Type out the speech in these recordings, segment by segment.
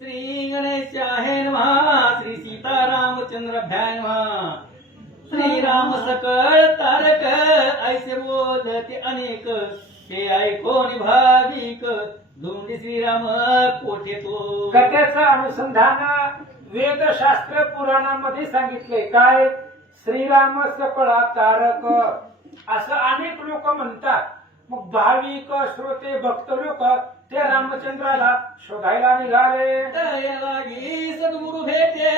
श्री गणेशाय नमः श्री सीतारामचंद्राभ्याय नमः श्री राम सकळ तारक ऐसे बोलते अनेक हे ऐकोन भाविक धुंडी श्रीराम कोठे तो. कथेचं अनुसंधान वेदशास्त्र पुराणामध्ये सांगितले. काय? श्रीराम सकळा तारक असं अनेक लोक म्हणतात. मग भाविक श्रोते भक्त लोक ते रामचंद्राला शोधायला निघाले. लागी सद्गुरु भेटे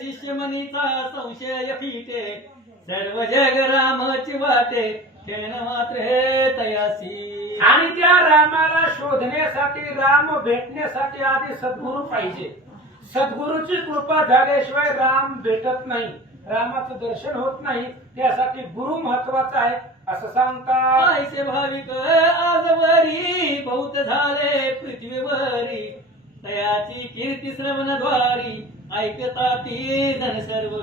शिष्य मनीचा संशय फिटे सर्व जग रामची वाटे खेळ मात्र हे तयासी. आणि त्या रामाला शोधण्यासाठी राम भेटण्यासाठी आधी सद्गुरु पाहिजे. सद्गुरूची कृपा झाल्याशिवाय राम भेटत नाही, रामाचं दर्शन होत नाही. त्यासाठी गुरु महत्वाचा आहे असं सांगतात. ऐसे भाविक आजवरी बहुत झाले पृथ्वीवरी तयाची कीर्ती श्रवणद्वारी ऐकता ती जन सर्व.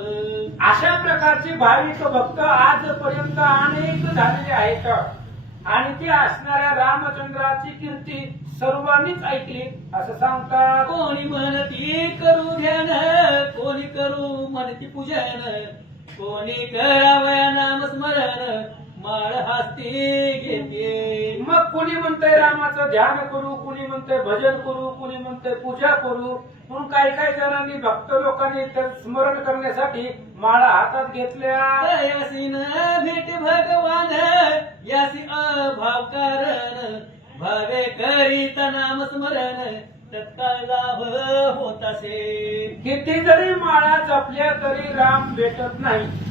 अशा प्रकारचे भाविक भक्त आजपर्यंत अनेक झालेले आहेत आणि ती असणाऱ्या रामचंद्राची कीर्ती सर्वांनीच ऐकली असं सांगतात. कोणी म्हणती करू ध्यान कोणी करू म्हणती पूजन कोणी करावया नाम स्मरण माळ हाती घेते. मग कुणी म्हणतंय रामाचं ध्यान करू, कुणी म्हणतंय भजन करू, कुणी म्हणतंय पूजा करू. म्हणून काही काही जणांनी भक्त लोकांनी स्मरण करण्यासाठी माळा हातात घेतल्या. यासी न भेट भगवान यासी अभाव कारण भावे करीत नाम स्मरण तत्काळ लाभ होत असे. किती जरी माळा जपल्या तरी राम भेटत नाही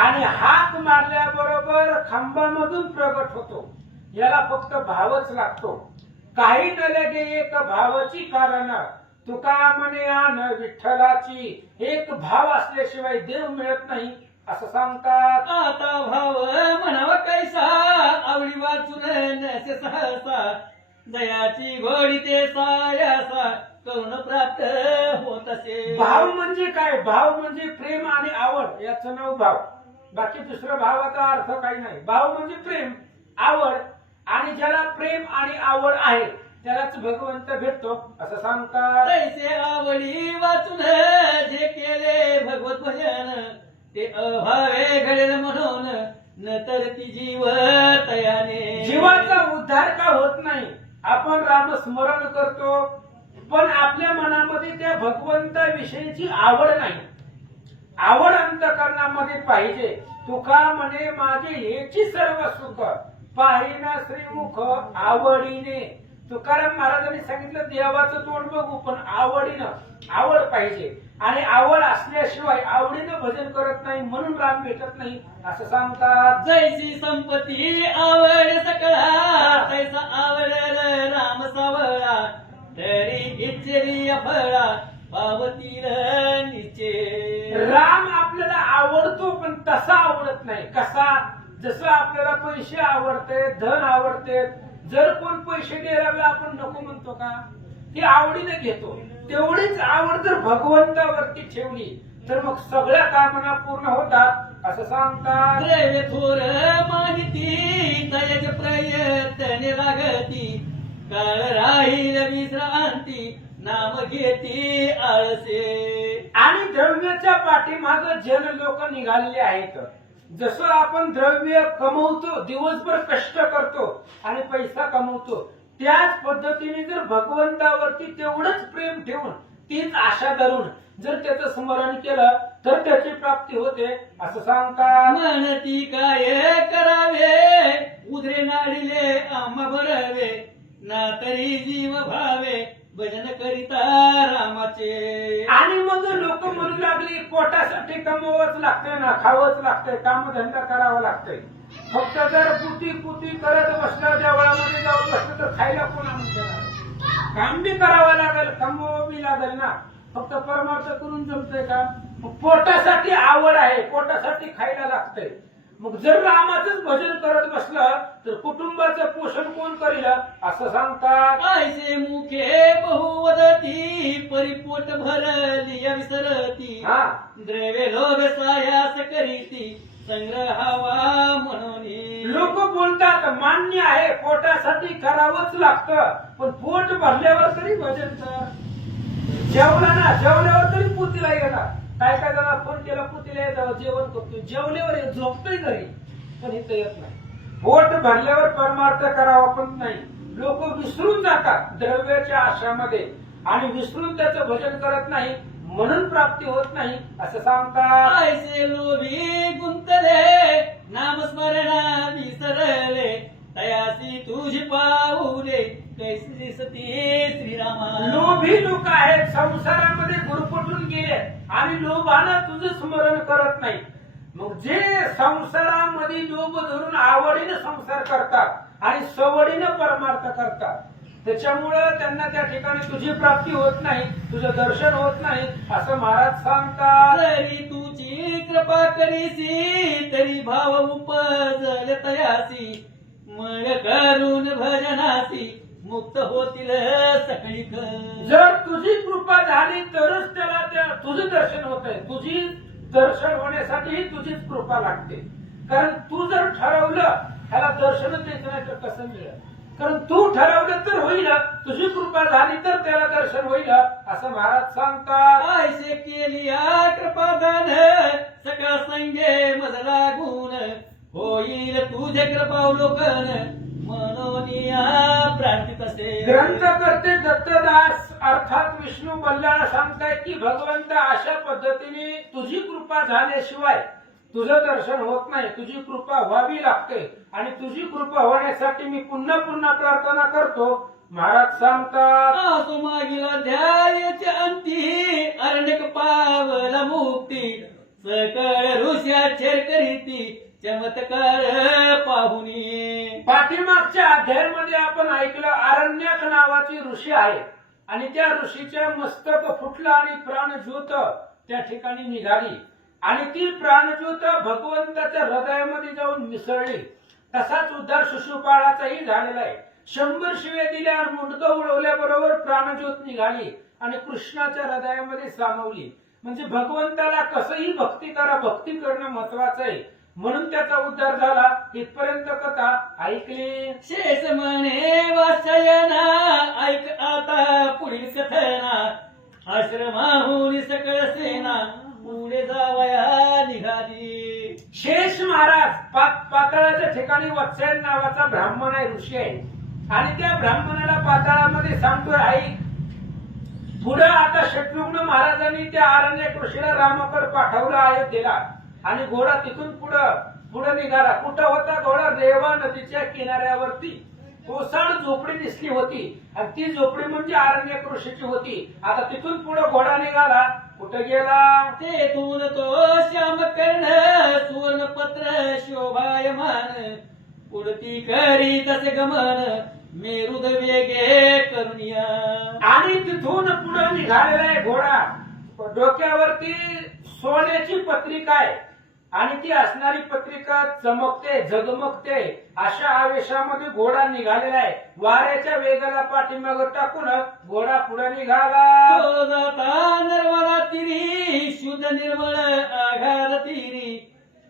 आणि हाक मारल्याबरोबर खांबामधून प्रगट होतो. याला फक्त भावच लागतो. काही न लगे एक भावाची कारण तुका म्हणे आण विठ्ठलाची. एक भाव असल्याशिवाय देव मिळत नाही असं सांगतात. आता भाव म्हणावा कैसा आवडी वाचून नसे सहसा दयाची घोडी ते सायासा करुण प्राप्त होत असे. भाव म्हणजे काय? भाव म्हणजे प्रेम आणि आवड याचं नाव भाव. बाकी दुसऱ्या भावाचा अर्थ काही नाही. भाव म्हणजे प्रेम आवड आणि ज्याला प्रेम आणि आवड आहे त्यालाच भगवंत भेटतो असं सांगतात. तैसे आवडी वाचून जे केले भगवत भजन ते अभावे घडेल म्हणून न तर ती जीव तयाने. जीवाचा उद्धार का होत नाही? आपण राम स्मरण करतो पण आपल्या मनामध्ये त्या भगवंताविषयीची आवड नाही. आवड अंतकरणामध्ये पाहिजे. तुका म्हणे माझे हेची सर्व सुख पाहिना श्रीमुख आवडीने. तुकाराम महाराजांनी सांगितलं देवाचं तोंड बघू पण आवडीनं आवड पाहिजे आणि आवड असल्याशिवाय आवडीनं भजन करत नाही म्हणून राम भेटत नाही असं सांगतात. जैसी संपत्ती आवड सकळा तैसा आवडेल राम सावळा तरी इच्छेरी फळा पावतील निचे. राम आपल्याला आवडतो पण तसा आवडत नाही. कसा? जसं आपल्याला पैसे आवडते, धन आवडते. जर कोण पैसे द्यायला आपण नको म्हणतो का? ती आवडीने घेतो. तेवढीच आवड जर भगवंतावरती ठेवली तर मग सगळ्या कामना पूर्ण होतात असं सांगतात. द्रव्य थोर माहिती दयाच प्रयत्न लागती काळ राहील विश्रांती नाम घेती आळसे. आणि द्रव्याच्या पाठीमाग जन लोक निघालेले आहेत. जसं आपण द्रव्य कमवतो, दिवसभर कष्ट करतो आणि पैसा कमवतो, त्याच पद्धतीने जर भगवंतावरती तेवढंच प्रेम ठेवून तीच आशा धरून जर त्याचं स्मरण केलं तर त्याची प्राप्ती होते असं सांगतात. म्हणती काय करावे उधरे नाडिले आम्हा भरावे ना तरी जीव भावे भजन करिता रामाचे. आणि मग लोक म्हणू लागली पोटासाठी कमवावंच लागतंय ना, खावंच लागतंय, कामधंदा करावा लागतंय. फक्त जर पुती करत बसलं देवळामध्ये जाऊन बसलं तर खायला कोण आणून देणार? काम बी करावं लागेल, कमवावं बी लागेल ना. फक्त परमार्थ करून जमतंय का? मग पोटासाठी आवड आहे, पोटासाठी खायला लागतंय. मग जर रामाचंच भजन करत बसलं तर कुटुंबाचं पोषण कोण करील असं सांगतात. ऐसे मुखे बहुवदती परिपोट भरली विसरती द्रव्य लोभ सायास करीती संग्रहावा म्हणून. लोक बोलतात मान्य आहे पोटासाठी करावंच लागतं पण पोट भरल्यावर तरी भजन कर. जेवला ना, जेवल्यावर तरी पुतीला गेला. काय काय जरा फोन केला, पुतीला येतो, जेवण करतो, जेवल्यावर झोपतोय घरी, पण इथं येत नाही. पोट भरल्यावर परमार्थ करावा पण नाही. लोक विसरून जातात द्रव्याच्या आशामध्ये आणि विसरून त्याचं भजन करत नाही, म्हणून प्राप्ती होत नाही असं सांगतात. ऐसे लोभी गुंतले नामस्मरणा विसरले तयासी तुझी पाऊले कैसी सती श्रीरामा. लोभी लोक आहेत, संसारामध्ये गुरफटून गेले आणि लोभानं तुझं स्मरण करत नाही. मग जे संसारामध्ये लोभ धरून आवडीनं संसार करतात आणि सवडीनं परमार्थ करतात, त्याच्यामुळं त्यांना त्या ठिकाणी तुझी प्राप्ती होत नाही, तुझं दर्शन होत नाही असं महाराज सांगतात. जरी तुझी कृपा करीसी तरी भाव उपजल तयासी मग करून भजनासी मुक्त होतील सकळी. जर तुझी कृपा झाली तरच त्याला तुझं दर्शन होत आहे. तुझी दर्शन होण्यासाठी तुझीच कृपा लागते. कारण तू जर ठरवलं ह्याला दर्शनच देत नाही तर कसं मिळेल. कारण तू ठरवलं तर होईल, तुझी कृपा झाली तर त्याला दर्शन होईल असं महाराज सांगतात. आयसे केली कृपादान सकाळ संगे मज लागून होईल तुझे कृपावलोकन म्हणून प्रार्थित असे. ग्रंथ करते दत्तदास अर्थात विष्णू बल्लाळ सांगतायत की भगवंत अशा पद्धतीने तुझी कृपा झाल्याशिवाय तुझं दर्शन होत नाही. तुझी कृपा व्हावी लागते आणि तुझी कृपा होण्यासाठी मी पुन्हा पुन्हा प्रार्थना करतो. महाराज सांगतात. असो मागील ध्यायाच्या अंती अरण्यक पावला मुक्ती सकळ ऋषा छेर करीती चमत्कार पाहुनी. पाठीमागच्या अध्यायामध्ये आपण ऐकलं अरण्यक नावाची ऋषी आहे आणि त्या ऋषीच्या मस्तक फुटलं आणि प्राणज्योत त्या ठिकाणी निघाली आणि ती प्राणज्योत भगवंताच्या हृदयामध्ये जाऊन मिसळली. तसाच उद्धार शिशुपाळाचाही झालेला आहे. 100 शिवे दिल्या आणि मुंडकं उडवल्याबरोबर प्राणज्योत निघाली आणि कृष्णाच्या हृदयामध्ये सामावली. म्हणजे भगवंताला कसंही भक्ती करा, भक्ती करणं महत्वाचं आहे, म्हणून त्याचा उद्धार झाला. इथपर्यंत कथा ऐकली. शेष म्हणे वात्सयना ऐक आता पुढील कथना आश्रमाहून सकळ सेना पुढे जावया निघाली. शेष महाराज पाताळाच्या ठिकाणी वत्सायन नावाचा ब्राह्मण आहे, ऋषी आहे आणि त्या ब्राह्मणाला पाताळामध्ये सांगतोय आई पुढे आता शत्रुघ्न महाराजांनी त्या अरण्यक ऋषीला रामाकडे पाठवलं अयोध्येला आणि घोडा तिथून पुढे निघाला. कुठं होता घोडा? रेवा नदीच्या किनाऱ्यावरती ओसाड झोपडी दिसली होती आणि ती झोपडी म्हणजे अरण्यक ऋषीची होती. आता तिथून पुढे घोडा निघाला. कुठं गेला? तेथून तो श्याम कर्ण सुवर्णपत्र शोभायमान उडती करी तसे गमन मेरुद वेगे करुनिया. आणि तिथून पुढे निघालेला आहे घोडा. डोक्यावरती सोन्याची पत्रिका आहे आणि ती असणारी पत्रिका चमकते, झगमगते. अशा आवेशामध्ये घोडा निघालेला आहे. वाऱ्याच्या वेगाला पाठीमागे टाकून घोडा पुढे निघाला. तो जाता नर्मदा तीरी शुद्ध निर्मळ आघार तीरी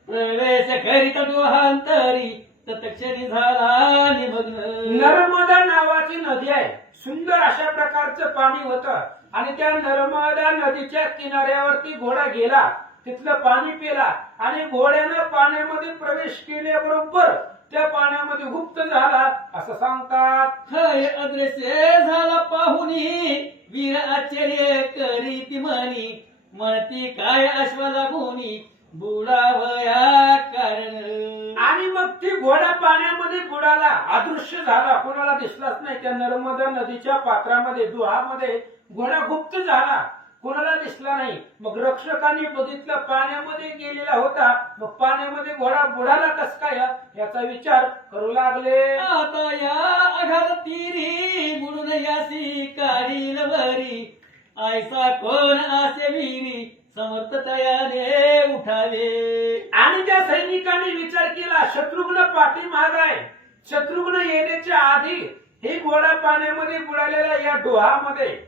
प्रवेश करीत डोहांतरी तत्क्षणी झाला निमग्न. नर्मदा नावाची नदी आहे. सुंदर अशा प्रकारचं पाणी होतं आणि त्या नर्मदा नदीच्या किनाऱ्यावरती घोडा गेला, तिथलं पाणी पिला आणि घोड्यानं पाण्यामध्ये प्रवेश केल्याबरोबर त्या पाण्यामध्ये गुप्त झाला असं सांगतात. खय अदृश्य झाला पाहुनी वीर आश्चर्य करीती म्हणी म्हणती काय अश्व लागुनी बुडावया कारण. आणि मग ती घोडा पाण्यामध्ये बुडाला, अदृश्य झाला, कोणाला दिसलाच नाही. त्या नर्मदा नदीच्या पात्रामध्ये डोहामध्ये घोडा गुप्त झाला, कोणाला दिसला नाही. मग रक्षकांनी बघितलं पाण्यामध्ये गेलेला होता, मग पाण्यामध्ये घोडा बुडाला कस काय याचा विचार करू लागले. आता या अघात तीरी बुडून यासी काढील वरी ऐसा कोण आसे वीरी समर्थ तयाने उठावे. आणि त्या सैनिकांनी विचार केला शत्रुघ्न पाठीमाग आहे. शत्रुघ्न येण्याच्या आधी हे घोडा पाण्यामध्ये बुडालेला या डोहामध्ये.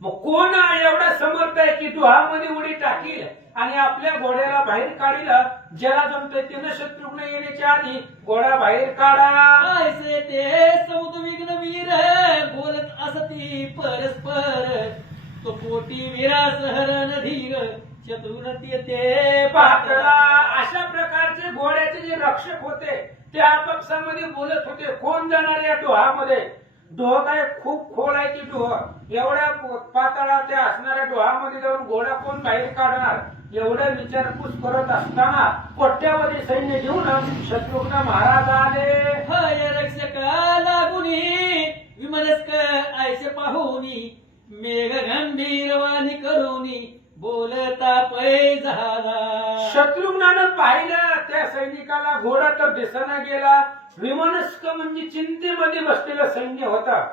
मग कोण एवढा समर्थ आहे की डोहामध्ये उडी टाकील आणि आपल्या घोड्याला बाहेर काढील. ज्याला जमतंय त्यानं शत्रुघ्न येण्याच्या आधी घोडा बाहेर काढा. ऐसे ते समुद्र विघ्न वीर बोलत असती परस्पर तो कोटी वीरास हरण धीर शत्रुन ते पातळा. अशा प्रकारचे घोड्याचे जे रक्षक होते ते आपापसामध्ये बोलत होते, कोण जाणार या डोहामध्ये. डोह काय खूप खोल आहे ती डोह, एवढ्या पातळाच्या असणाऱ्या डोहामध्ये जाऊन घोडा कोण बाहेर काढणार, एवढं विचारपूस करत असताना कोट्यावधी सैन्य घेऊन शत्रुघ्न महाराज आले. हय रक्षका लागुनी विमनस्क ऐसे पाहुनी मेघ गंभीर वाणी करुनी बोलता पै झाला. शत्रुघ्नानं पाहिलं त्या सैनिकाला, घोडा तर दिसना गेला. विमनस्क म्हणजे चिंतेमध्ये बसलेलं सैन्य होतं.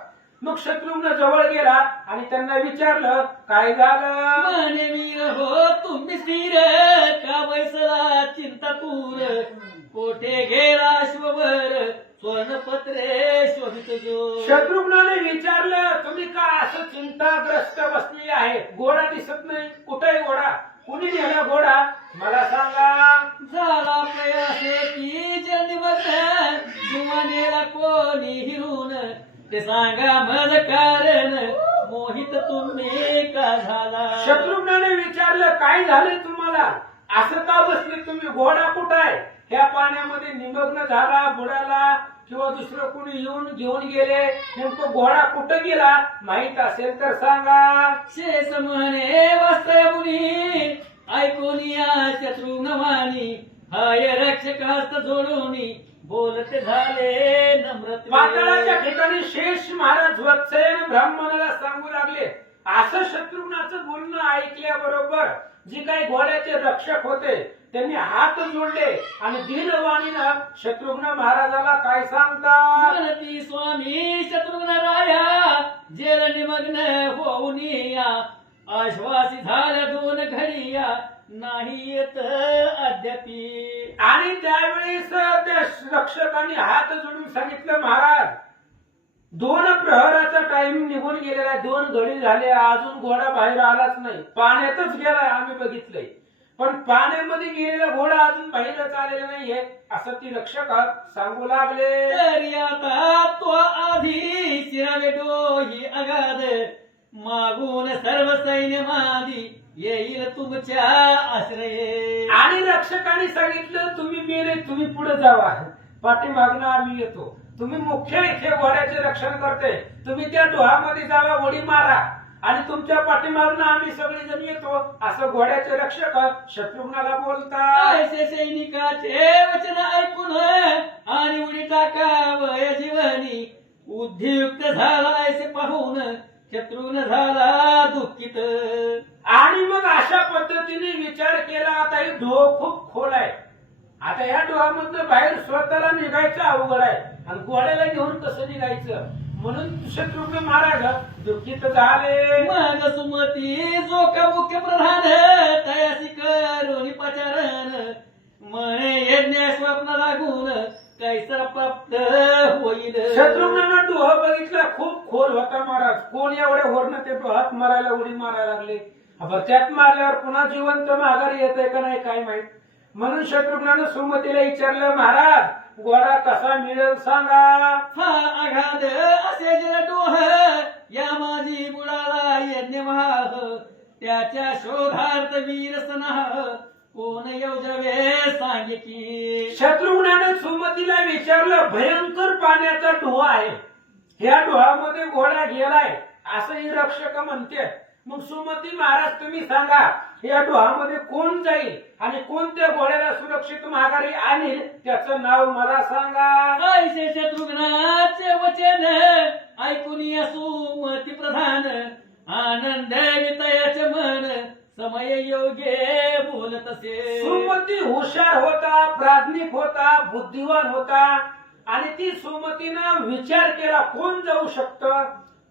मग शत्रुघ्न जवळ गेला आणि त्यांना विचारलं, काय झालं. म्हणे वीर हो तुम्ही स्थिर का बैसला चिंता तूर कोठे गेला अश्ववर स्वर्णपत्रे शोधित जो. शत्रुघ्नाने विचारलं, तुम्ही का असं चिंताग्रस्त बसलेले आहे, घोडा दिसत नाही, कुठे घोडा, कुणी नेला घोडा, मला सांगा. झाला प्रयास की जन्मधन जुमानेला कोणी हिरून ते सांगा मज कारण मोहित तुम्ही का झाला. शत्रुघ्नाने विचारलं, काय झालंय तुम्हाला, असं का बसले तुम्ही, घोडा कुठं आहे, ह्या पाण्यामध्ये निमग्न झाला, बुडाला किंवा दुसरं कोणी येऊन घेऊन गेले, नेमकं घोडा कुठं गेला माहित असेल तर सांगा. शेष म्हणे वास्तव मुनी ऐकून या शत्रुघ्नवाणी हाय रक्षक हस्त जोडून बोलते झाले नम्रते. पाताळाच्या ठिकाणी शेष महाराज वत्सयन ब्राह्मणाला सांगू लागले. असं शत्रुघ्नाचं बोलणं ऐकल्याबरोबर जी काही घोड्याचे रक्षक होते त्यांनी हात जोडले आणि दीनवाणीनं शत्रुघ्न महाराजाला काय सांगतात. म्हणती स्वामी शत्रुघ्न राया जेल निमग्न होऊन या आश्वासी झाल्या 2 घडिया नाही येत अद्यापी. आणि त्यावेळेस त्या रक्षकांनी हात जोडून सांगितलं, महाराज 2 प्रहराचा टाइम निघून गेलेला, 2 घडी झाले, अजून घोडा बाहेर आलाच नाही, पाण्यातच गेलाय, आम्ही बघितलंय, पण पाण्यामध्ये गेलेला घोडा अजून बाहेरच आलेला नाहीये असं ती रक्षक सांगू लागले. तरी आता तो आधी शिरावे डोही अगाध मागून सर्व सैन्य मादी येईल तुमच्या आश्रये. आणि रक्षकांनी सांगितलं, तुम्ही मेले, तुम्ही पुढे जावा, पाठीमागनं आम्ही येतो, तुम्ही मुख्य इथे घोड्याचे रक्षण करते, तुम्ही त्या डोहामध्ये जावा, उडी मारा आणि तुमच्या पाठीमागनं आम्ही सगळेजण येतो, असं घोड्याचे रक्षक शत्रुघ्नाला बोलतात. ऐसे सैनिकाचे वचन ऐकून आणि उडी टाकावय जीवनी उद्युक्त झाला ऐसे पाहून शत्रुघ्न झाला दुःखित. आणि मग अशा पद्धतीने विचार केला, आता ही डोह खूप खोल आहे, आता या डोहामधनं बाहेर स्वतःला निघायचं अवघड आहे आणि घोड्याला घेऊन कसं निघायचं, म्हणून शत्रुघ्न महाराज दुःखित झाले. मग सुमती जो का मुख्य प्रधान तयासी करून पाचारण म्हणे यज्ञ स्वप्न लागून कैसा प्राप्त होईल. शत्रुघ्नानं डोह बघितला, खूप खोल होता महाराज, कोण एवढ्या वरनं ते डोहात मारायला उडी मारायला लागले, त्यात मारल्यावर पुन्हा जिवंत माघारी येतंय का नाही काय माहित. म्हणून शत्रुघ्नानं सुमतीला विचारलं, महाराज घोडा कसा मिळेल सांगा. हा आघात असे जल डोह या माझी बुडाला यज्ञ महाह त्याच्या शोधार्थ वीर सनाह कोण योजवे सांगे की. शत्रुघ्नानं सुमतीला विचारलं, भयंकर पाण्याचा डोह आहे, ह्या डोहामध्ये घोडा गेलाय असं ही रक्षक म्हणते, मग सुमती महाराज तुम्ही सांगा या डोहामध्ये कोण जाईल आणि कोणत्या घोड्याला सुरक्षित माघारी आणील त्याचं नाव मला सांगा. ऐसे शत्रुघ्नाचे वचन ऐकून या सुमती प्रधान आनंद वितयाचे मन समय योगे बोलत असे. सुमती हुशार होता, प्राज्ञिक होता, बुद्धिवान होता आणि ती सुमतीनं विचार केला कोण जाऊ शकतं,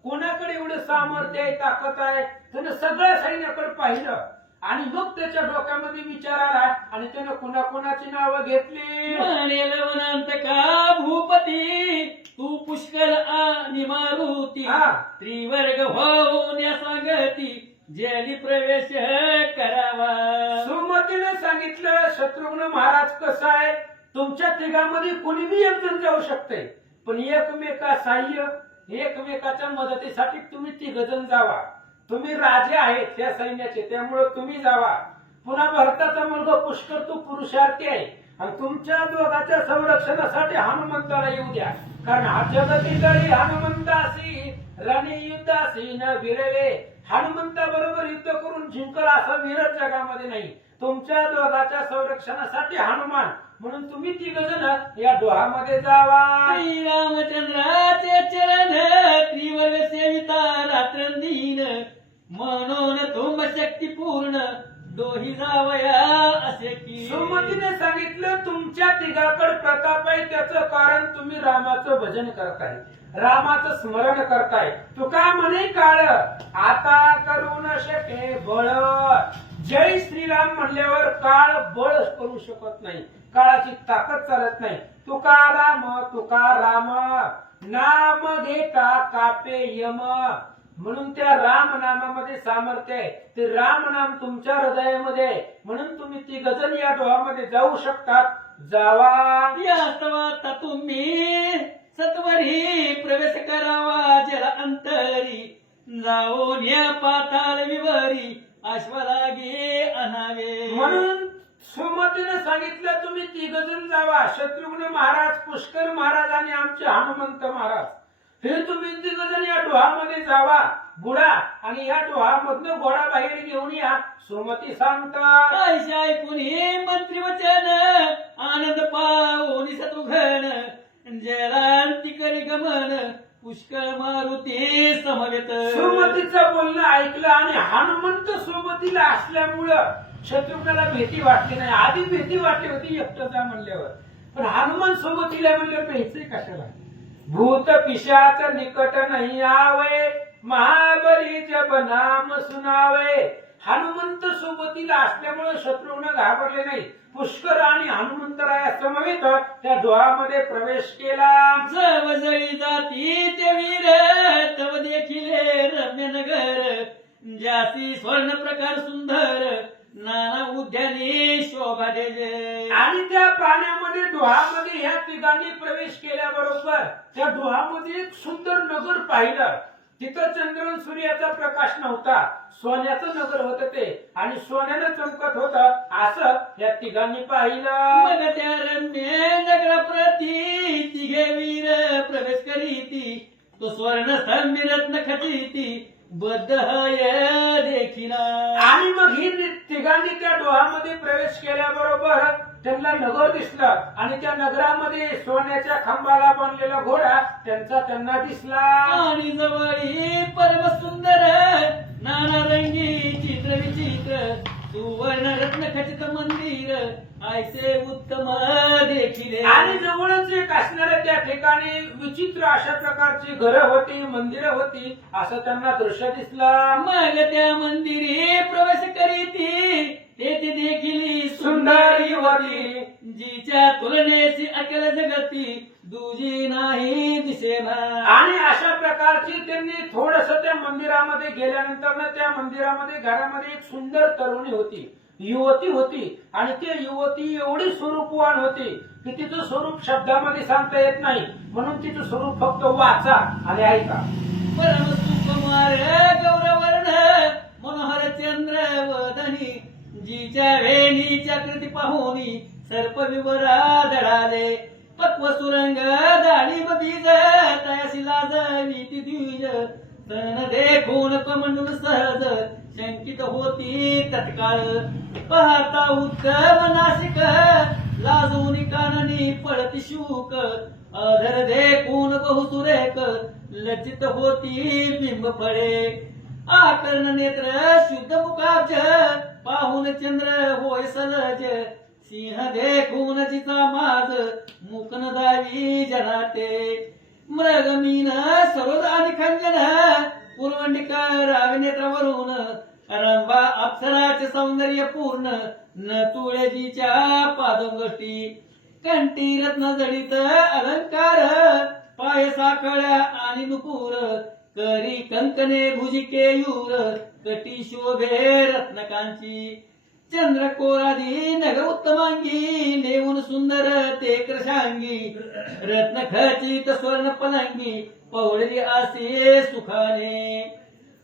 कोणाकडे एवढं सामर्थ्य आहे, ताकद आहे, त्यानं सगळ्या सैन्याकडे पाहिलं आणि मग त्याच्या डोक्यामध्ये विचार आला आणि त्यानं कुणाकुणाची नावं घेतली. म्हणेल वनंत का भूपती तू पुष्कळ आणि मारुती त्रिवर्ग होऊन या सांगती जेली प्रवेश करावा. सुमतीने सांगितलं, शत्रुघ्न महाराज कसं आहे, तुमच्या तिघांमध्ये कुणी बी एक जण जाऊ शकते, पण एकमेका साह्य एकमेकाच्या मदतीसाठी तुम्ही 3 जण जावा, तुम्ही राजे आहेत त्या सैन्याचे, त्यामुळे तुम्ही जावा. पुन्हा भरताचा मुलगा पुष्कर तो पुरुषार्थी आहे आणि तुमच्या दोघांच्या संरक्षणासाठी हनुमंताला येऊ द्या. कारण हा जगतिदळी हनुमंतासी रणी युद्धासी न वीरवे. हनुमंता बरोबर युद्ध करून जिंकल असा वीर जगामध्ये नाही. तुमच्या दोघांच्या संरक्षणासाठी हनुमान म्हणून तुम्ही तिघ जण या डोहामध्ये जावा. श्रीरामचंद्राचे चरण त्रिवर्ग सेविता रात्रंदीन म्हणून तुम शक्तीपूर्ण दोही जावया असे की. सुमतीने सांगितलं तुमच्या तिघाकडे प्रताप आहे, त्याचं कारण तुम्ही रामाचं भजन करताय, रामाचं स्मरण करताय. तुका म्हणे काळ आता करू न शके बळ. जय श्रीराम म्हणल्यावर काळ बळ करू शकत नाही, काळाची ताकद चालत नाही. तुका राम नाम घेता कापे यम. म्हणून त्या राम नामामध्ये सामर्थ्य आहे. ते राम नाम तुमच्या हृदयामध्ये आहे. म्हणून तुम्ही ती गजन या डोहामध्ये जाऊ शकतात. जावा. या स्तवात तुम्ही सत्वरी प्रवेश करावा जल अंतरी. जाऊन या पाताळ विवरी अश्वलागे अनावे. म्हणून सुमतीने सांगितलं तुम्ही तिघ जण जावा. शत्रुघ्न महाराज, पुष्कर महाराज आणि आमचे हनुमंत महाराज हे तुम्ही तिघ जण या डोहामध्ये जावा. बुडा आणि या डोहामधनं घोडा बाहेर घेऊन या. सुमती सांगतात. आयशा ऐकून मंत्री वचन आनंद पाहून शत्रुघ्न जयरांती करी गमन पुष्कळ मारुती समवेत. सुमतीचं बोलणं ऐकलं आणि हनुमंत सोबतीला असल्यामुळं शत्रुघ्नाला भीती वाटली नाही. आधी भीती वाटली होती एकटंचा म्हणल्यावर, पण हनुमान सोबतीला म्हणल्यावर भ्यायचंय कशाला. भूत पिशाच निकट नाही आवे महाबली जब नाम सुनावे. हनुमंत सोबतीला असल्यामुळे शत्रुघ्न घाबरले नाही. पुष्कर आणि हनुमंतराया समवेत त्या डोहामध्ये प्रवेश केला. जवजळी जाती ते वीर तव देखिले रम्य नगर. जाती स्वर्ण प्रकार सुंदर नाना उद्याने शोभा देजे. आणि त्या पाण्यामध्ये डोहामध्ये ह्या तिघांनी प्रवेश केल्याबरोबर त्या डोहामध्ये एक सुंदर नगर पाहिलं. तिथं चंद्र सूर्याचा प्रकाश नव्हता, सोन्याचं नगर होतं ते आणि सोन्यानं चमकत होतं असं या तिघांनी पाहिलं. मग त्या रम्य नगराप्रती तिघे वीर प्रवेश करीती. तो स्वर्ण स्तंभी रत्न खचिती बद्धय देखिला. आणि मग ही तिघांनी त्या डोहामध्ये प्रवेश केल्याबरोबर त्यांना नगर दिसलं आणि त्या नगरामध्ये सोन्याच्या खांबाला बांधलेला घोडा त्यांना दिसला. आणि जवळी परम सुंदर नाना रंगी चित्र विचित्र सुवर्ण रत्न खचित मंदिर ऐसे उत्तम देखिले. आणि जवळच एक असणाऱ्या त्या ठिकाणी विचित्र अशा प्रकारची घरं होती, मंदिरं होती असं त्यांना दृश्य दिसलं. मग त्या मंदिरी प्रवेश करीती तेथे देखील सुंदर युवती जिच्या तुलनेची अकेल जगती दुजी नाही दिसेना. आणि अशा प्रकारची त्यांनी थोडस त्या मंदिरामध्ये गेल्यानंतर त्या मंदिरामध्ये घरामध्ये एक सुंदर तरुणी होती, युवती होती. आणि ती युवती एवढी स्वरूपवान होती की तिचं स्वरूप शब्दामध्ये सांगता येत नाही. म्हणून तिचं स्वरूप फक्त वाचा आणि ऐका. परम सुकुमार गौरवर्ण मनोहर चंद्र वदनी जिच्या वेणीच्या कृती पाहुनी सर्प विवरा दडाले. पक्व सुरंग दाढी बीज तयाशी लाजवी ती द्विज. तन देखून कमंडून सहज शंकित होती तत्काळ. पाहता उत्तम नाशिक लाजून काननी पडती शूक. अधर देखून बहुसुरेख लज्जित होती बिंब फळे. आकर्ण नेत्र शुद्ध मुखाब्ज पाहून चंद्र होय सलज. सिंह देखून जिचा माज मुकन दावी जनाते. मृगमीन सरोद आणि खंजन पूर्वंडिका रावी नेत्रावरून. रंभा अप्सराचे सौंदर्य पूर्ण न तुळजीच्या पादोंगष्टी. कंठी रत्न जडित अलंकार पाय साखळ्या आणि नुपूर. करी कंकणे भुजी केयूर कटी शोभे रत्नकांची. चंद्र कोरादी नग उत्तमांगी नेऊन सुंदर ते कृशांगी. रत्न खचित स्वर्ण पलंगी पवळली असे सुखाने.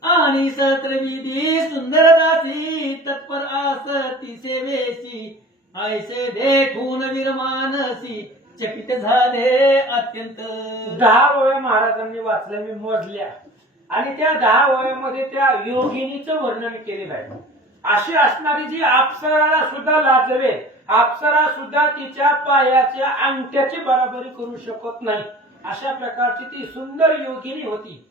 आणि सत्रविधी सुंदर दासी तत्पर आसती सेवेशी ऐसे देखून वीरमानसी चकित झाले अत्यंत. 10 ओव्या महाराजांनी वाचल्या मी मोजल्या आणि त्या 10 ओव्यामध्ये त्या योगिनीचं वर्णन केलेलं आहे. अशी असणारी जी अप्सराला सुद्धा लाजवे, अप्सरा सुद्धा तिच्या पायाच्या अंगठ्याची बराबरी करू शकत नाही, अशा प्रकारची ती सुंदर योगिनी होती.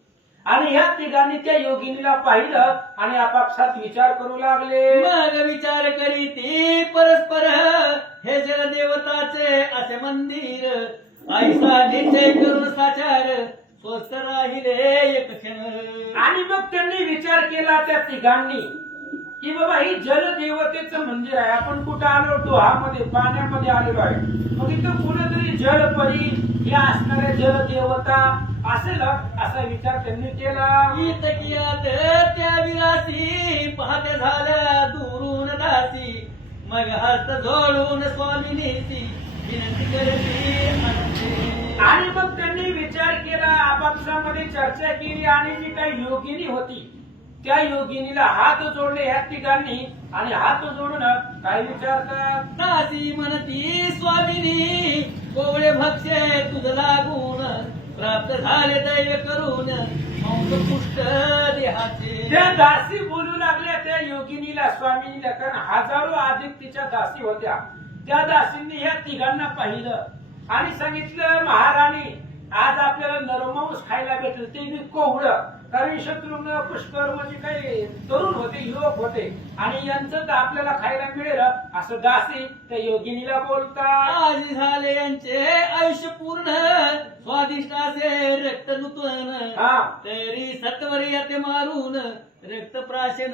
आणि ह्या तिघांनी त्या योगिनीला पाहिलं आणि आपापसात विचार करू लागले. मग विचार करीती परस्पर हे जल देवताचे असे मंदिर ऐसा निश्चय करून साचार स्वस्त राहिले एक क्षण. आणि मग त्यांनी विचार केला त्या तिघांनी की बाबा ही जलदेवतेचं मंदिर आहे. आपण कुठं आलो? डोहामध्ये, पाण्यामध्ये आलेलो आहे. मग इथं कुठेतरी जलपरी या असणाऱ्या जलदेवता असेल असा विचार त्यांनी केला. इतकियात त्या विलासी पहाटे झाल्या दुरून दासी मग हस्त जोडून स्वामिनीची विनंती करती म्हणते. आणि मग त्यांनी विचार केला, आपापसामध्ये चर्चा केली आणि जी काही योगिनी होती त्या योगिनीला हात जोडले ह्या तिघांनी आणि हात जोडून काय विचारतात. दासी म्हणती स्वामिनी कोवळे भक्ष्य तुझ लागून प्राप्त झाले दैव करून पुष्ट देहाचे. त्या दासी बोलू लागल्या त्या योगिनीला, स्वामिनीला, कारण हजारो अधिक तिच्या दासी होत्या. त्या दासींनी ह्या तिघांना पाहिलं आणि सांगितलं, महाराणी आज आपल्याला नरमांस खायला भेटेल, ते बी कोवळं. कारण शत्रुघ्न पुष्कर म्हणजे काही तरुण होते, युवक होते आणि यांचं तर आपल्याला खायला मिळेल असं दासी त्या योगिनीला बोलतात. आज झाले यांचे आयुष्य पूर्ण स्वादिष्ट असे रक्त नूतन तरी सत्वर याते मारून रक्त प्राशन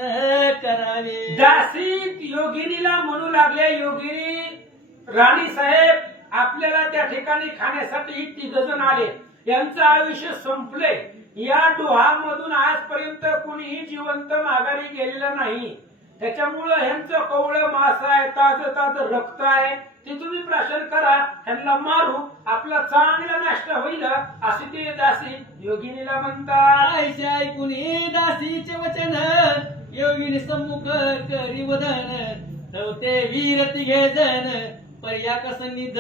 करावे. दासी योगिनीला म्हणू लागले, योगिनी राणी साहेब, आपल्याला त्या ठिकाणी खाण्यासाठी 3 जण आले, यांचं आयुष्य संपले. या डोहामधून आजपर्यंत कुणीही जिवंत माघारी गेलेलं नाही. त्याच्यामुळं ह्यांचं कोवळं मांस आहे, ताजं ताजं रक्त आहे, ते तुम्ही प्राशन करा, त्यांना मारू, आपला चांगला नाश्ता होईल असे ते दासी योगिनीला म्हणतात. ऐसे ऐकून दासीचे वचन योगिनी सम्मुख करी वदन ते वीर तिघे जण पर्याक सन्निध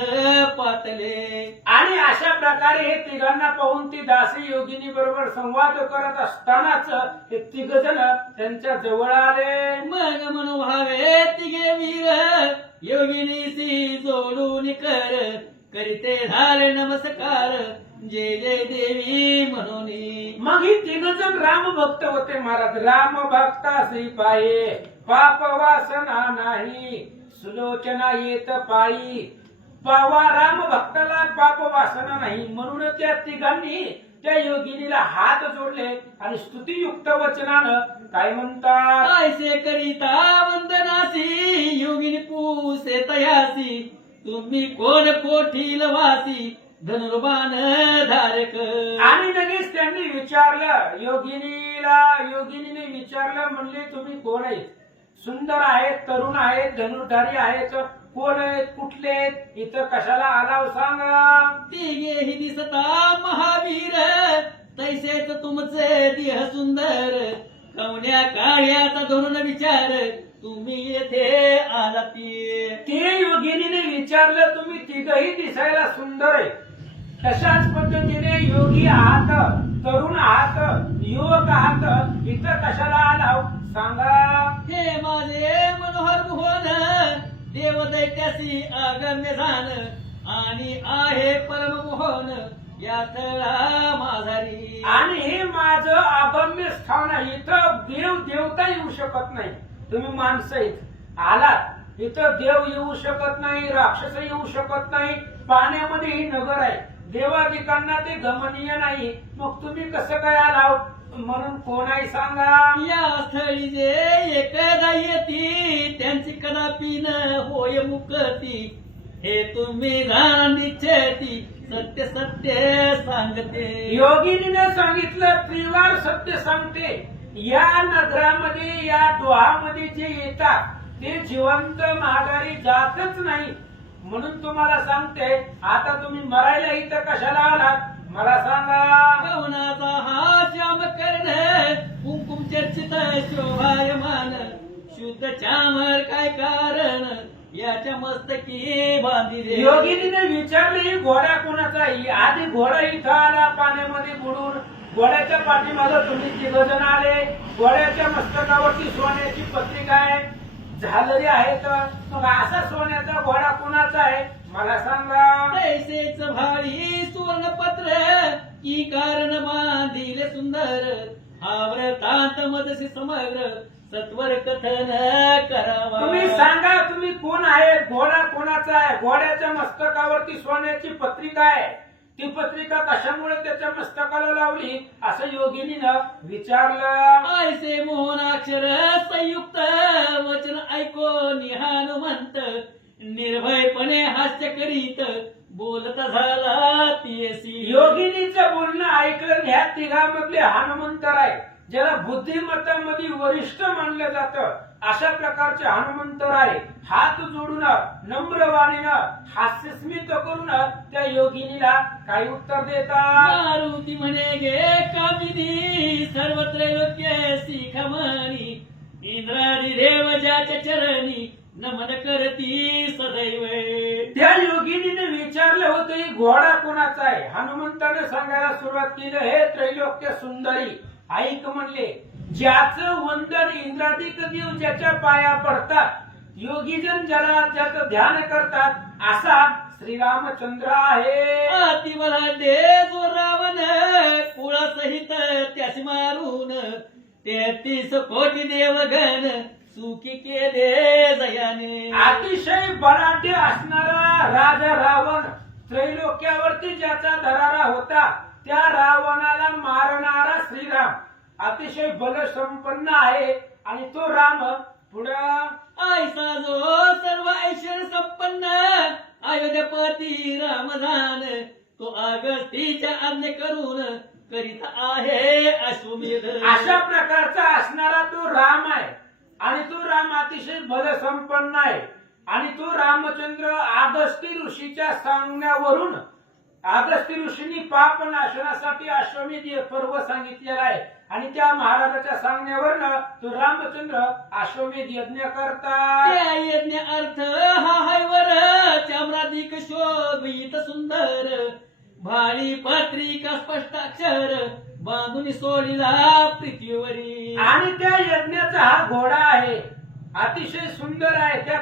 पातले. आणि अशा प्रकारे हे तिघांना पाहून ती दासी योगिनी बरोबर संवाद करत असतानाच हे 3 जण त्यांच्या जवळ आले. मग मनोभावे तिघे वीर योगिनीशी जोडून करीते झाले नमस्कार जय जय देवी म्हणून. मग ही 3 जण राम भक्त होते महाराज. राम भक्ता श्री पाये पाप वासना नाही सुलोचना येत पायी. पावा राम भक्ताला पाप वासना नाही म्हणून त्या तिघांनी त्या योगिनीला हात जोडले आणि स्तुतियुक्त वचनानं काय म्हणतात. ऐसे करिता वंदनासी योगिनी पूसे तयासी तुम्ही कोण कोठील वासी धनुर्बाण धारक. आणि लगेच त्यांनी विचारलं योगिनीने विचारलं, म्हणले तुम्ही कोण आहेत? सुंदर आहेत, तरुण आहेत, धनुर्धारी आहेत, कोण आहेत, कुठले आहेत, इथं कशाला आलाव सांगा. तिघेही दिसता महावीर तैसेच तुमचे देह सुंदर कवण्या काळ्याचा धरून विचार तुम्ही येथे आला. ते योगिनीने विचारलं, तुम्ही तिघही दिसायला सुंदर आहे, तशाच पद्धतीने योगी आहात, तरुण आहात, युवक आहात, इथं कशाला आलाव सांगा. हे माझे मनोहर भुवन देव दैत्यासी आगम्य जाण आणि आहे परम मोहन या स्थळा माझारी. आणि हे माझं अगम्य स्थान आहे, इथं देव देवता येऊ शकत नाही. तुम्ही माणसं आहेत आलात, इथं देव येऊ शकत नाही, राक्षस येऊ शकत नाही, पाण्यामध्ये ही नगर आहे, देवादिकांना ते गमनीय नाही. मग तुम्ही कसं काय आलाव? म्हणून कोण आहे सांगा. या स्थळी जे एकदा येती त्यांची कदापि न होय मुक्ती हे तुम्ही जाण निश्चयती सत्य सत्य सांगते. योगिनीने सांगितलं, त्रिवार सत्य सांगते. या नगरामध्ये या डोहामध्ये जे येतात ते जिवंत माघारी जातच नाही. म्हणून तुम्हाला सांगते, आता तुम्ही मरायला इथं कशाला आलात? मला सांगा कवनाचा हा श्याम कर्ण कुंकुम चर्चित शोभायमान शुद्ध चामर काय कारण याच्या मस्तकी बांधिले. योगिनीने विचारले ही घोडा कोणाचा आहे? आधी घोडा इथं आला पाण्यामध्ये बुडून, घोड्याच्या पाठीमागे तुम्ही तिघजण आले, घोड्याच्या मस्तकावरती सोन्याची पत्रिका आहे, झालरी आहेत, मग असा सोन्याचा घोडा कोणाचा आहे मला सांगा. तैसेच भारी सुवर्णपत्र की कारण बांधिले सुंदर हा व्रतांत मदसी समग्र सत्वर कथन करावा. तुम्ही सांगा तुम्ही कोण आहे, घोडा कोणाचा आहे? घोड्याच्या मस्तकावरती सोन्याची पत्रिका आहे, ती पत्रिका कशामुळे त्याच्या मस्तकाला लावली असं योगिनीनं विचारलं. ऐसे मोहनाक्षर संयुक्त वचन ऐको निहानुमंत निर्भयपणे हास्य करीत बोलत झाला तियसी. योगिनीचं बोलणं ऐकलं ह्या तिघामधले हनुमंतराय, ज्याला बुद्धिमत्तामध्ये वरिष्ठ मानलं जातं, अशा प्रकारचे हनुमंतराय हात जोडून नम्र वाणीनं हास्यस्मित करून त्या योगिनीला काय उत्तर देतात. मारुती म्हणे गे कामिनी सर्वत्र लोक्य शिखमणी इंद्रादी देव ज्याच्या चरणी नमन करती सदैव. त्या योगिनीने विचारलं होतं ही घोडा कोणाचा आहे? हनुमंताने सांगायला सुरुवात केली, हे त्रैलोक्य सुंदरी ऐक म्हणले, ज्याचं वंदन इंद्रादिक देव ज्याच्या पाया पडतात, योगीजन ज्याला ज्याचं ध्यान करतात असा श्रीरामचंद्र आहे. अति बलाढ्य जो रावण कुळासहित त्यास मारून 33 कोटी देवगण सुखी केले दयाने. अतिशय बलाढ्य असणारा राजा रावण, त्रैलोक्यावरती ज्याचा धरारा होता, त्या रावणाला मारणारा श्रीराम अतिशय बलसंपन्न आहे. आणि तो राम पुढं ऐसा जो सर्व ऐश्वर्य संपन्न अयोध्यपती रामदान तो अगस्तीच्या आज्ञा करून करीत आहे अश्वमेध. अशा प्रकारचा असणारा तो राम आहे. आणि तो राम अतिशय बलसंपन्न आहे. आणि तो रामचंद्र अगस्ती ऋषीच्या सांगण्यावरून, अगस्ती ऋषींनी पाप नाशनासाठी अश्वमेध पर्व सांगितलेला आहे. आणि त्या महाराजाच्या सांगण्यावरनं तो रामचंद्र अश्वमेध यज्ञ करतात. त्या यज्ञ अर्थ हा हैवर चामराधिक शोभित सुंदर भारी पत्रिका स्पष्टाक्षर बांधून सोडिला पृथ्वीवरी. आणि त्या यज्ञाचा हा घोडा आहे, अतिशय सुंदर आहे. त्या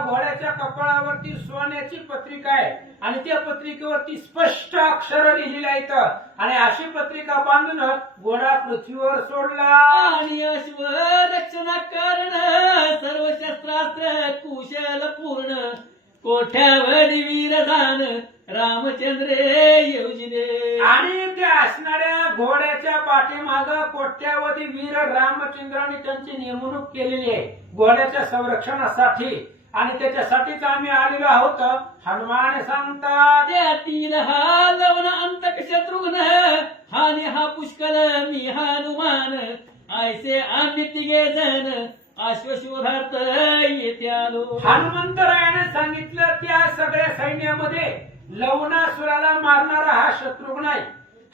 घोड्याच्या कपाळावरती सोन्याची पत्रिका आहे आणि त्या पत्रिकेवरती स्पष्ट अक्षर लिहिलेली आहेत. आणि अशी पत्रिका बांधून घोडा पृथ्वीवर सोडला. आणि अश्व रक्षणा कारण सर्व शस्त्रास्त्र कुशल पूर्ण कोठ्यावर वीरदान रामचंद्र योजिले. आणि त्या असणाऱ्या घोड्याच्या पाठीमाग कोट्यावधी वीर रामचंद्राने त्यांची नेमणूक केलेली आहे घोड्याच्या संरक्षणासाठी. आणि त्याच्यासाठीच आम्ही आलेलो आहोत. हनुमान सांगतात, त्यातील हा लवण अंतक शत्रुघ्न हानी हा पुष्कळ मी हनुमान ऐसे आम्ही तिघे जण अश्वशोधार्थ येथे आलो. हनुमंतरायाने सांगितलं त्या सगळ्या सैन्यामध्ये लवणासुराला मारणारा हा शत्रुघ्न आहे.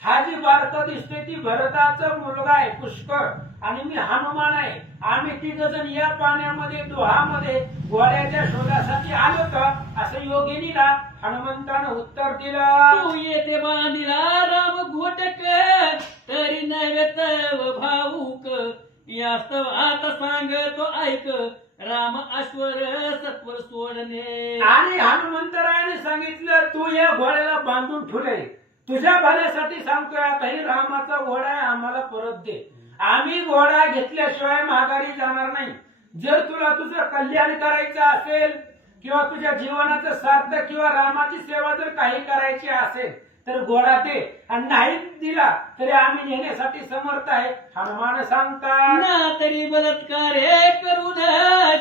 हा जी बारक दिसते ती भरताचा मुलगा आहे पुष्कर. आणि मी हनुमान आहे. आम्ही तिघ जण या पाण्यामध्ये दोहामध्ये घोड्याच्या शोधासाठी आलो तर असं योगिनीला हनुमंतानं उत्तर दिलं. तू येथे बांधिला राम घोटक तरी नव्हे तव भाऊक यास्तव आता सांगतो ऐक राम अश्वर सत्वर सोडणे. आणि हनुमंतरायाने सांगितलं तू या घोड्याला बांधून ठेवले, तुझ्या भल्यासाठी सांगतोय. आता ही रामाचा घोडा आहे, आम्हाला परत दे. आम्ही घोडा घेतल्याशिवाय माघारी जाणार नाही. जर तुला तुझं कल्याण करायचं असेल किंवा तुझ्या जीवनाचं सार्थक किंवा रामाची सेवा जर काही करायची असेल तर घोडा दे. आणि नाही दिला तरी आम्ही नेण्यासाठी समर्थ आहे. हनुमान सांगतात, ना तरी बलात्कार करून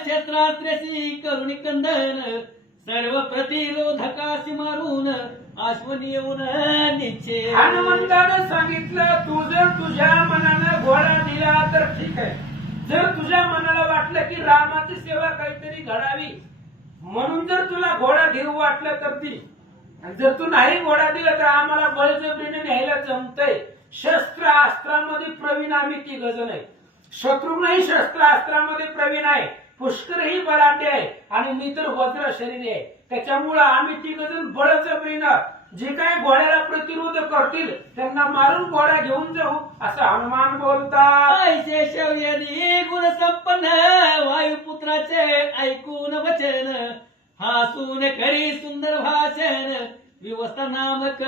शस्त्रास्त्रशी करुणी कंदन सर्व प्रतिरोधकाशी मारून अश्वनी येऊन निश्चय. हनुमंतानं सांगितलं तू जर तुझ्या मनानं घोडा दिला तर ठीक आहे. जर तुझ्या मनाला वाटलं की रामाची सेवा काहीतरी घडावी म्हणून जर तुला घोडा घेऊ वाटलं तर ती, आणि जर तू नाही घोडा दिला तर आम्हाला बळजबरीने न्यायला जमतंय. शस्त्र अस्त्रामध्ये प्रवीण आम्ही तिघ जण आहे. शत्रुघ्नही शस्त्र अस्त्रामध्ये प्रवीण आहे, पुष्करही बलाढ्य आहे आणि मी तर वज्र शरीर आहे. त्याच्यामुळं आम्ही तिघ जण बळजबरीनं जे काय घोड्याला प्रतिरोध करतील त्यांना मारून घोडा घेऊन जाऊ असं हनुमान बोलतात. ऐसे शौर्यादी गुण संपन्न वायुपुत्राचे ऐकून वचन, हासून करी सुंदर भाषण, विवस्था नामक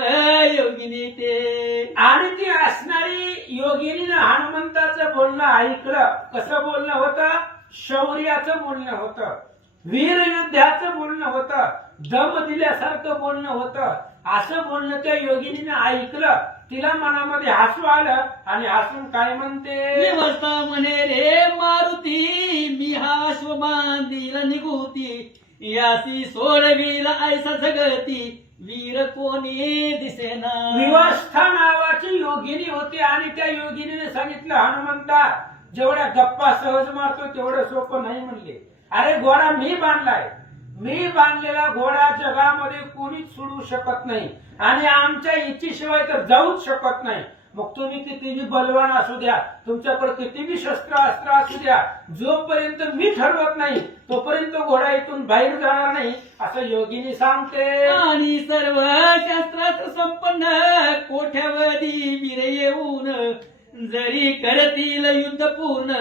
योगिनी ते. आणि ती असणारी योगिनीनं हनुमंताचं बोलणं ऐकलं. कसं बोलणं होतं? शौर्याचं बोलणं होतं, वीर युद्धाचं बोलणं होतं, दम दिल्यासारखं बोलणं होतं. असं बोलणं त्या योगिनीनं ऐकलं. तिला मनामध्ये हसू आलं आणि हसून काय म्हणते? विवस्था म्हणे रे मारुती, मी हा अश्व बांधील निघूती, यासी सोडवील ऐसा जगती, वीर कोणी दिसेना. विवस्था नावाची योगिनी होती आणि त्या योगिनीने सांगितलं हनुमंता जेवढ्या गप्पा सहज मारतो तेवढं सोपं नाही म्हणले. अरे घोडा मी बांधलाय, मी बांधलेला घोडा जगामध्ये कोणीच सोडू शकत नाही आणि आमच्या इच्छेशिवाय तर जाऊच शकत नाही. मग तुम्ही कितीही बलवान असू द्या, तुमच्याकडे कितीही शस्त्र अस्त्र असू द्या, जोपर्यंत मी ठरवत नाही तोपर्यंत घोडा इथून बाहेर जाणार नाही असं योगिनी सांगते. आणि सर्व शास्त्रात संपन्न कोठ्यावधी वीर येऊन, जरी करतील युद्ध पूर्ण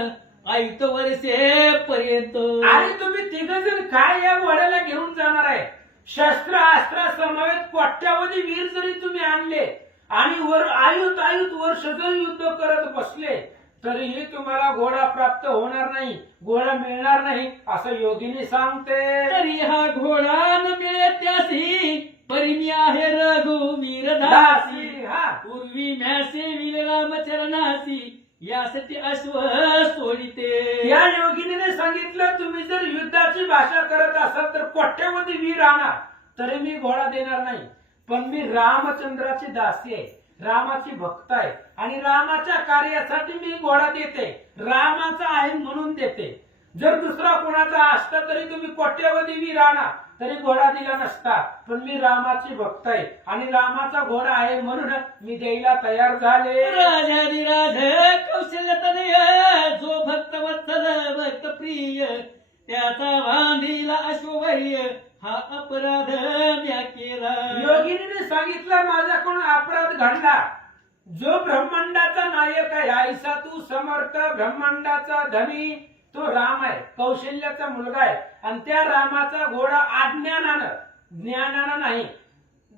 आयुक्त वर्षे पर्यंत. आणि तुम्ही तिघ जण काय या घोड्याला घेऊन जाणार आहे? शस्त्र अस्त्र समवेत कोट्यावधी वीर जरी तुम्ही आणले आणि वर आयुत वर्ष जर युद्ध करत बसले तरीही तुम्हाला घोडा प्राप्त होणार नाही, घोडा मिळणार नाही असं योगिनी सांगते. तरी हा घोडा न मिळे त्यासी, परी मी आहे रघुवीर दासी, पूर्वी म्यासे विल रामचरणासी, यासाठी अश्व सोडिते. या योगिनीने सांगितलं तुम्ही जर युद्धाची भाषा करत असाल तर कोट्यावधी वीर आणा तरी मी घोडा देणार नाही. पण मी रामचंद्राची दासी आहे, रामाची भक्त आहे आणि रामाच्या कार्यासाठी मी घोडा देते, रामाचा आहे म्हणून देते. जर दुसरा कोणाचा असता तरी तुम्ही कोट्यावधी वीर आणा तरी घोडा दिला नसता. पण मी रामाची भक्त आहे आणि रामाचा घोडा आहे म्हणून मी द्यायला तयार झाले. राजाधिराज कौशल्य तनय, जो भक्त वत्सल भक्त प्रिय, त्याचा बांधीला अश्ववर्य, हा अपराध म्या केला. योगिनीने सांगितलं माझ्याकडून अपराध घडला. जो ब्रह्मांडाचा नायक आहे, ऐसा तू समर्थ ब्रह्मांडाचा धनी तो राम आहे, कौशल्याचा मुलगा आहे आणि त्या रामाचा घोडा अज्ञानानं, ज्ञानानं नाही,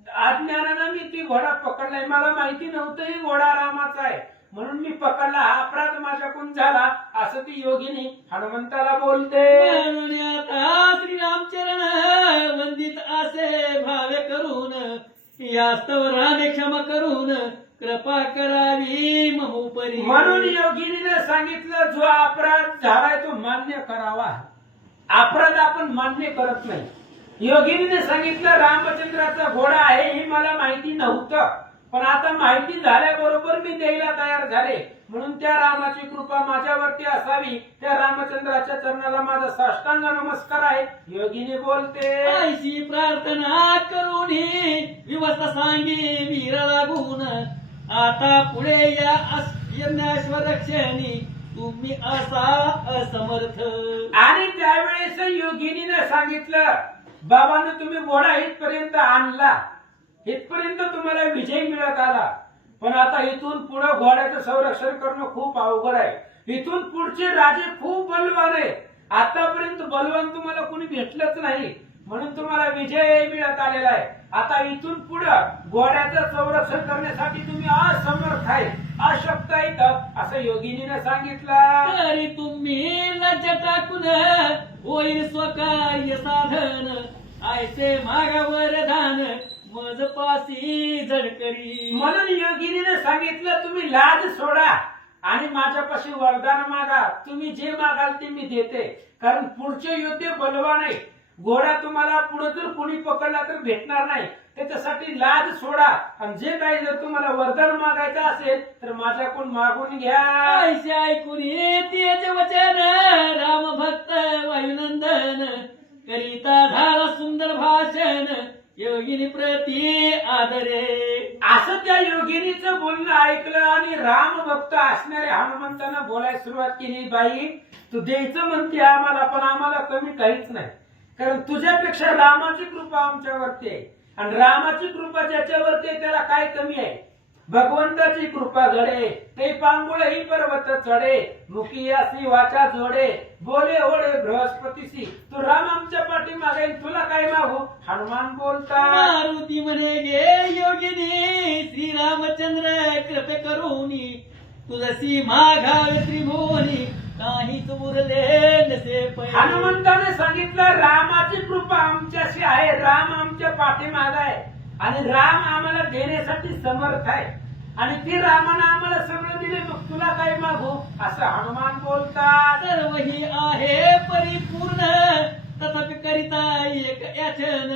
अज्ञानानं मी ती घोडा पकडलाय. मला माहिती नव्हतं ही घोडा रामाचा आहे म्हणून मी पकडला, हा अपराध माझ्याकडून झाला असं ती योगिनी हनुमंताला बोलते. म्हणून आता श्रीरामचरण वंदित असे भावे करून, यास्तव रामे क्षमा करून, कृपा करावी महोपरी. म्हणून योगिनीने सांगितलं जो अपराध झालाय तो मान्य करावा. अपराध आपण मान्य करत नाही. योगिनीने सांगितलं रामचंद्राचा घोडा आहे ही मला माहिती नव्हतं, पण आता माहिती झाल्याबरोबर मी द्यायला तयार झाले म्हणून त्या रामाची कृपा माझ्यावरती असावी. त्या रामचंद्राच्या चरणाला माझा साष्टांग नमस्कार आहे. योगिनी बोलते. ऐशी प्रार्थना करून विवस्था सांगी वीर लागून, आता पुढे या यज्ञाश्वर रक्षणी तुम्ही असा असमर्थ. आणि त्यावेळेस योगिनीने सांगितलं बाबांनो तुम्ही घोडा इथपर्यंत आणला, इथपर्यंत तुम्हाला विजय मिळत आला, पण आता इथून पुढे घोड्याचं संरक्षण करणं खूप अवघड आहे. इथून पुढचे राजे खूप बलवान आहे. आतापर्यंत बलवान तुम्हाला कोणी भेटलंच नाही म्हणून तुम्हाला विजय मिळत आलेला आहे. आता इथून पुढे घोड्याचं संरक्षण करण्यासाठी तुम्ही असमर्थ आहे, अशक्त आहेत असं योगिनीने सांगितलं. तरी तुम्ही लज्जा टाकून होईल स्वकार्य साधन, ऐसे मागावर धान मज पासी जडकरी. म्हणून योगिनीने सांगितलं तुम्ही लाज सोडा आणि माझ्यापाशी वरदान मागा. तुम्ही जे मागाल ते मी देते, कारण पुढचे योद्धे बलवान आहे. घोडा तुम्हाला पुढे जर कोणी पकडला तर भेटणार नाही. त्याच्यासाठी लाज सोडा आणि जे काही जर तुम्हाला वरदान मागायचं असेल तर माझ्याकडून मागून घ्या. ऐसे ऐकून तेज वचन राम भक्त वायुनंदन, करिता झाला सुंदर भाषण योगिनी प्रति ती आदरे. असं त्या योगिनीचं बोलणं ऐकलं आणि राम भक्त असणाऱ्या हनुमंतानं बोलायला सुरुवात केली. बाई, तू द्यायचं म्हणते आम्हाला, पण आम्हाला कमी काहीच नाही, कारण तुझ्यापेक्षा रामाची कृपा आमच्यावरती आहे, आणि रामाची कृपा ज्याच्यावरती आहे त्याला काय कमी आहे. भगवंताची कृपा घडे ते पांगुळे ही पर्वत चढे, मुखी असी वाचा जोडे, बोले ओढे बृहस्पतीसी. तू राम आमच्या पाठी मागे, तुला काय मागू. हनुमान बोलता. मारुती म्हणे गे योगिनी, श्रीरामचंद्र कृपे करुनी, तुझसी माघावे त्रिभुवनी, काहीच उरले नसे पै. हनुमंताने सांगितलं रामाची कृपा आमच्याशी आहे, राम आमच्या पाठीमागे आहे, आणि राम आम्हाला देण्यासाठी समर्थ आहे, आणि ती रामानं आम्हाला सगळं दिले, मग तुला काय मागू. असं हनुमान बोलतात. सर्व ही आहे परिपूर्ण, तथापि करिता एक याचन,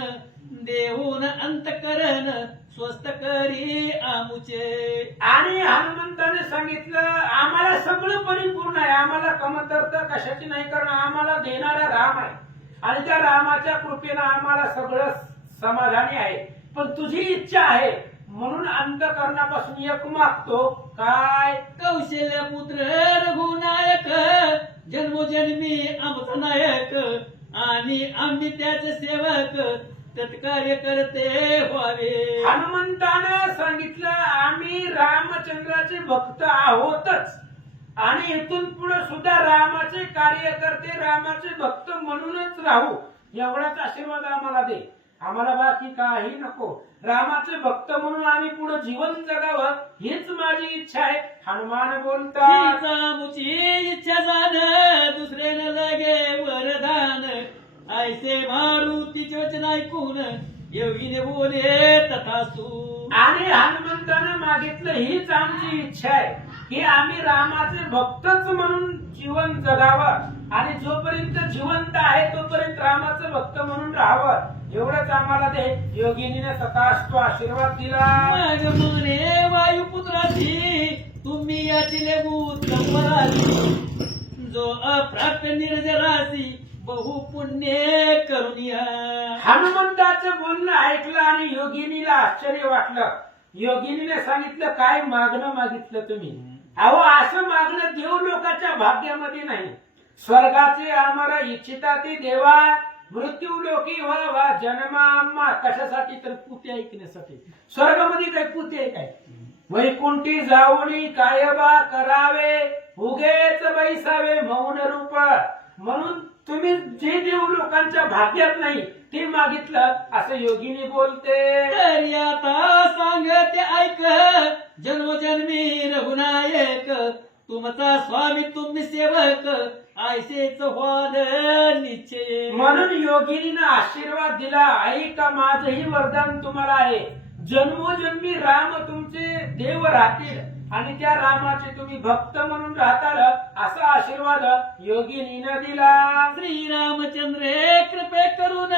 देऊन अंतकरण स्वस्त करी आमुचे. आणि हनुमंताने सांगितलं आम्हाला सगळं परिपूर्ण आहे, आम्हाला कमतरता कशाची नाही, कारण आम्हाला देणारा राम आहे, आणि त्या रामाच्या कृपेनं आम्हाला सगळं समाधानी आहे. पण तुझी इच्छा आहे म्हणून अंतकरणापासून एक मागतो. काय. कौशल्य पुत्र रघुनायक, जन्मोजन्मी आमचा नायक, आणि आम्ही त्याचे सेवक, तत्कार्य करते व्हावे. हनुमंतानं सांगितलं आम्ही रामचंद्राचे भक्त आहोतच, आणि इथून पुढे सुद्धा रामाचे कार्यकर्ते, रामाचे भक्त म्हणूनच राहू, एवढाच आशीर्वाद आम्हाला दे. आम्हाला बाकी काही नको, रामाचे भक्त म्हणून आम्ही पुढे जीवन जगावं हीच माझी इच्छा आहे. हनुमान बोलतात. हीच आमुची इच्छा जाण, दुसरे न लगे वरदान, ऐसे मारुतीचे वचन ऐकून योगीने बोले तथास्तु. आणि हनुमंतानं मागितलं हीच आमची इच्छा आहे की आम्ही रामाचे भक्तच म्हणून जीवन जगावं, आणि जोपर्यंत जिवंत आहे तोपर्यंत रामाचं भक्त म्हणून राहावं, एवढंच आम्हाला दे. योगिनीने तथास्तु आशीर्वाद दिला. मग म्हणे वायुपुत्राची, तुम्ही याची लेबूत कंवराची, जो अप्राप्य निर्जरासी, बहु पुण्य करुनिया. हनुमंताचं बोलणं ऐकलं आणि योगिनीला आश्चर्य वाटलं. योगिनीने सांगितलं काय मागणं मागितलं तुम्ही. अहो, असं मागणं देव लोकांच्या भाग्यामध्ये नाही. स्वर्गाचे आम्हाला इच्छिता ते देवा, मृत्यू लोकी व्हावा जन्मा आम्हा. कशासाठी तर पुते ऐकण्यासाठी. स्वर्गामध्ये काय पुते आहे काय. वैकुंठी जाऊनी कायबा करावे, उगेच बैसावे मौन रूप. म्हणून तुम्ही जे देव लोकांच्या भाग्यात नाही ते मागितलं असं योगिनी बोलते. तरी आता सांगते ऐक, जन्मोजन्मी रघुनायक, तुमचा स्वामी तुम्ही सेवक, ऐसेच व्हाल निश्चय. म्हणून योगिनीनं आशीर्वाद दिला. ऐका, माझंही वरदान तुम्हाला आहे. जन्मोजन्मी राम तुमचे देव राहतील, आणि त्या रामाचे तुम्ही भक्त म्हणून राहताल, असा आशीर्वाद योगिनीनं दिला. श्रीरामचंद्र कृपे करून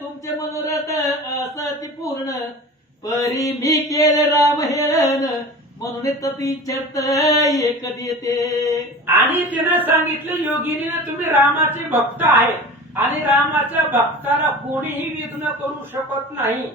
तुमचे मनोरथ असती पूर्ण, परी मी केले राम हेळन, म्हणून तती चर्त एक देते. आणि तिनं सांगितलं योगिनीनं तुम्ही रामाचे भक्त आहे, आणि रामाच्या भक्ताला कोणीही विघ्न करू शकत नाही.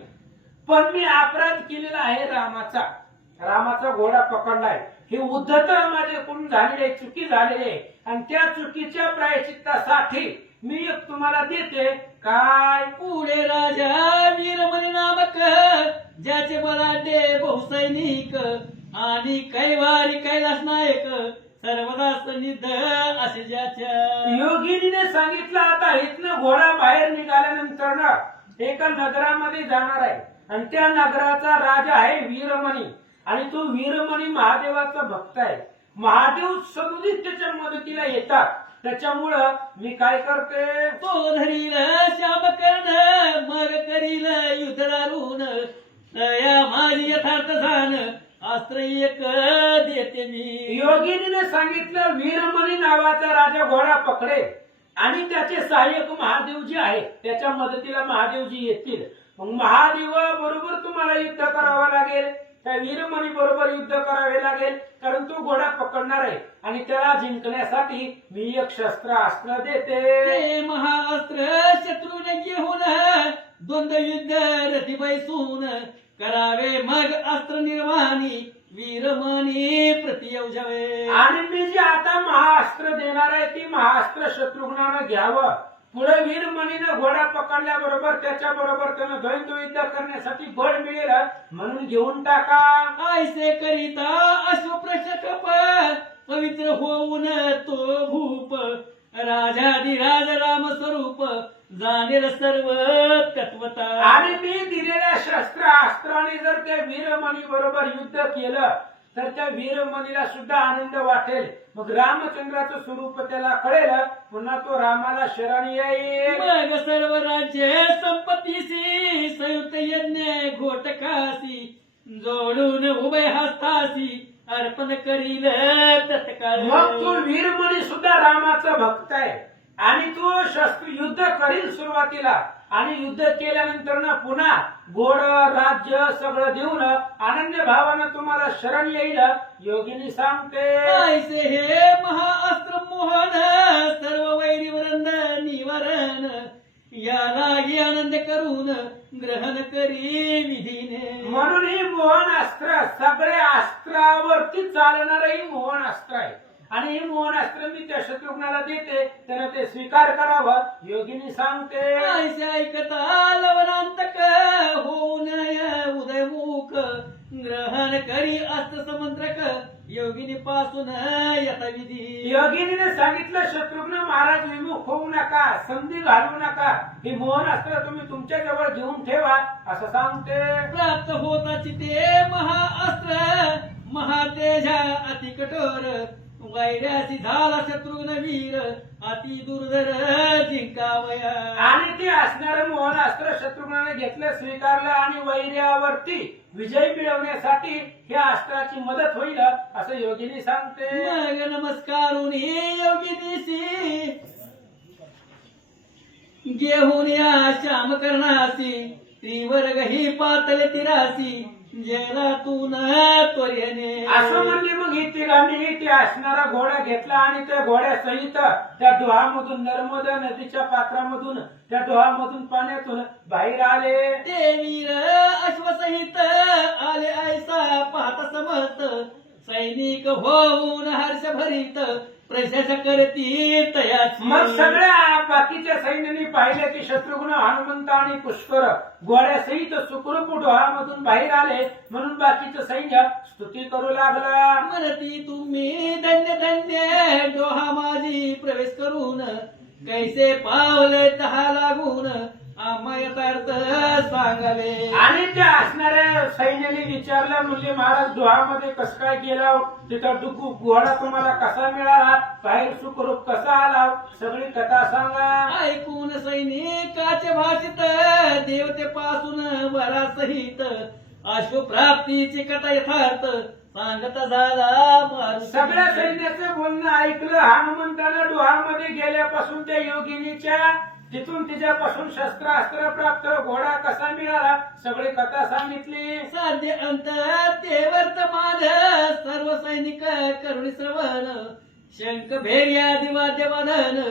पण मी अपराध केलेला आहे रामाचा घोडा पकडलाय. हे उद्धत माझ्याकडून झालेली आहे, चुकी झालेली आहे, आणि त्या चुकीच्या प्रायश्चित्तासाठी मी एक तुम्हाला देते. काय. पुढे राजा वीरमणी नामक, ज्याचे बलाढ्य बहुसैनिक, आणि कैवारी कैलास नायक, सर्वदा सन्निध असे ज्याच्या. योगिनीने सांगितलं आता इथनं घोडा बाहेर निघाल्यानंतर ना एका नगरामध्ये जाणार आहे, आणि त्या नगराचा राजा आहे वीरमणी, आणि तो वीरमणी महादेवाचा भक्त आहे. महादेव सगळीच त्याच्या मदतीला येतात. त्याच्यामुळं मी काय करते, तो धरील श्याम कर्ण, मग करील युद्ध दारुण, तया माझी यथार्थ झान, अस्त्र एक देते मी. योगिनीने सांगितलं वीरमणी नावाचा राजा घोडा पकडे, आणि त्याचे सहाय्यक महादेवजी आहे, त्याच्या मदतीला महादेवजी येतील. मग महादेवा बरोबर तुम्हाला युद्ध करावं लागेल, त्या वीरमणी बरोबर युद्ध करावे लागेल, कारण तो घोडा पकडणार आहे, आणि त्याला जिंकण्यासाठी मी एक शस्त्र अस्त्र देते. ते महाअस्त्र शत्रूने घेऊन द्वंद्व युद्ध रथी बैसून करावे मग अस्त्र निर्वाणी वीरमणी प्रतियोजावे. आणि मी जी आता महाअस्त्र देणार आहे ती महाअस्त्र शत्रुघ्नानं घ्यावं. पुढे वीरमणीनं घोडा पकडल्याबरोबर त्याच्या बरोबर त्यानं द्वंद्व युद्ध करण्यासाठी बळ मिळेल म्हणून घेऊन टाका. ऐसे करिता अश्वप्रशकप पवित्र होऊन तो भूप राजाधिराज राम स्वरूप जाणेल सर्व तत्वता. आणि मी दिलेल्या शस्त्र अस्त्राने जर त्या वीरमणी बरोबर युद्ध केलं तर त्या वीरमणीला सुद्धा आनंद वाटेल. मग रामचंद्राचं स्वरूप त्याला कळेल. पुन्हा तो रामाला शरण येईल. मग सर्व राज्य संपत्तीसी संयुक्त यज्ञ घोटकासी जोडून उभय हस्तासी अर्पण करील तत्काळ. मग तो वीरमणी सुद्धा रामाचा भक्त आहे आणि तो शस्त्र युद्ध करील सुरुवातीला. आणि युद्ध केल्यानंतर ना पुन्हा घोड राज्य सगळं देऊन आनंद भावानं तुम्हाला शरण येईल. योगिनी सांगते ऐसे हे महाअस्त्र मोहन सर्व वैरी वरंद निवारण या लागी आनंद करून ग्रहण करी विधीने. म्हणून ही मोहन अस्त्र सगळ्या अस्त्रावरती चालणारही मोहन अस्त्र आहे. आणि हे मोहन अस्त्र मी त्या शत्रुघ्नाला देते त्यानं ते स्वीकार करावं. योगिनी सांगते ऐसे ऐकता लवणांतक होऊन उदयमुख ग्रहण करी अस्त्र समंत्रक योगिनी पासून यथाविधी. योगिनीने सांगितलं शत्रुघ्न महाराज विमुख होऊ नका, संधी घालवू नका. हे मोहन अस्त्र तुम्ही तुमच्या जवळ घेऊन ठेवा असं सांगते. प्राप्त होताची ते महाअस्त्र महातेजा अति कठोर वैर्यासी झाला शत्रुघ्न वीर अति दुर्धर जिंकावया. आणि ते असणारं मोहन अस्त्र शत्रुघ्नाने घेतलं स्वीकारलं आणि वैर्यावरती विजय मिळवण्यासाठी ह्या अस्त्राची मदत होईल असं योगिनी सांगते. मग नमस्कारून योगिनीसी घेऊन या श्याम करणासी त्रिवर्ग ही पातले तिरासी जेला तू न त्वरेने. असं म्हणले मग ही तिघांनी ते असणारा घोडा घेतला आणि त्या घोड्यासहित त्या डोहामधून नर्मदा नदीच्या पात्रामधून त्या डोहामधून पाण्यातून बाहेर आले. ते वीर अश्वसहित आले ऐसा पाहता समस्त सैनिक होऊन हर्ष भरीत प्रशंसा करती तयाची. मग सगळ्या बाकीच्या सैन्याने पाहिले की शत्रुघ्न हनुमंत आणि पुष्कर घोड्यासहित सुखरूप डोहामधून बाहेर आले. म्हणून बाकीचं सैन्य स्तुती करू लागला. म्हणती तुम्ही धन्य धन्य डोहा माझी प्रवेश करून कैसे पावले तहा लागून आम्हा यथार्थ सांगावे. आणि त्या असणाऱ्या सैन्याने विचारलं म्हणजे महाराज डोहामध्ये कसं काय गेला, तिथं डुकू घोडा तुम्हाला कसा मिळाला, बाहेर सुखरूप कसा आला, सगळी कथा सांगा. ऐकून सैनिकाचे भाषित देवतेपासून वरासहित अश्वप्राप्तीची कथा यथार्थ सांगत झाला मारुती. सगळ्या सैन्याचं बोलणं ऐकलं. हनुमंतानं डोहामध्ये गेल्यापासून त्या योगिनीच्या तिथून तिच्यापासून शस्त्रास्त्र प्राप्त घोडा कसा मिळाला सगळी कथा सांगितली. साध्य अंत ते वर्तमान सर्व सैनिक करुणी श्रवण शंख भेर्या दिवाद्य वादन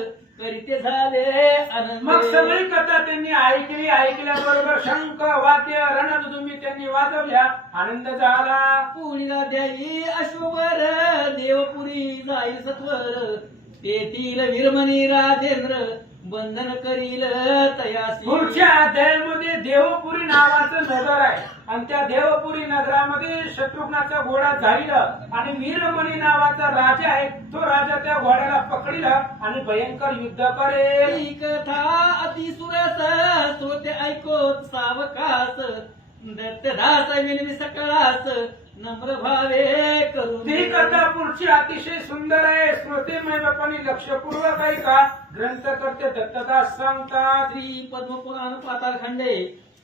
करीते झाले आनंद. मग सगळी कथा त्यांनी ऐकली. ऐकल्याबरोबर शंख वाद्य रणदुदुमी त्यांनी वाजवल्या. आनंद झाला. पुढीला द्यावी अश्ववर देवपुरी जाईल सत्वर तेथील वीरमणी राजेंद्र बंधन करील तयासी. पुढच्या अध्यायामध्ये देवपुरी नावाचं नगर आहे आणि त्या देवपुरी नगरामध्ये शत्रुघ्नाचा घोडा जाईल आणि वीरमणी नावाचा राजा आहे. तो राजा त्या घोड्याला पकडील आणि भयंकर युद्ध करेल. ही कथा अतिसुरस श्रोते ऐकोत सावकास दत्तदास विनवी सकळास नम्र भावे करून. ती कथा पुढची अतिशय सुंदर आहे. श्रोतेमय बापांनी लक्षपूर्वक ऐका. ग्रंथकर्ते दत्तदास सांगतात. श्री पद्मपुराण पाताळ खंडे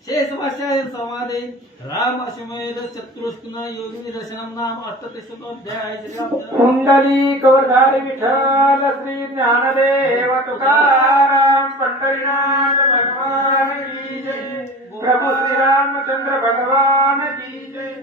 शेष भाषा संवादे राम अश्वमेध चतुष्ण योगिनी दर्शनम नाम अष्टोध्याय. कुंडली कवरधारी विठ्ठल श्री ज्ञानदेव तुकाराम पंढरीनाथ भगवान की जय. प्रभू श्री रामचंद्र भगवान की जय.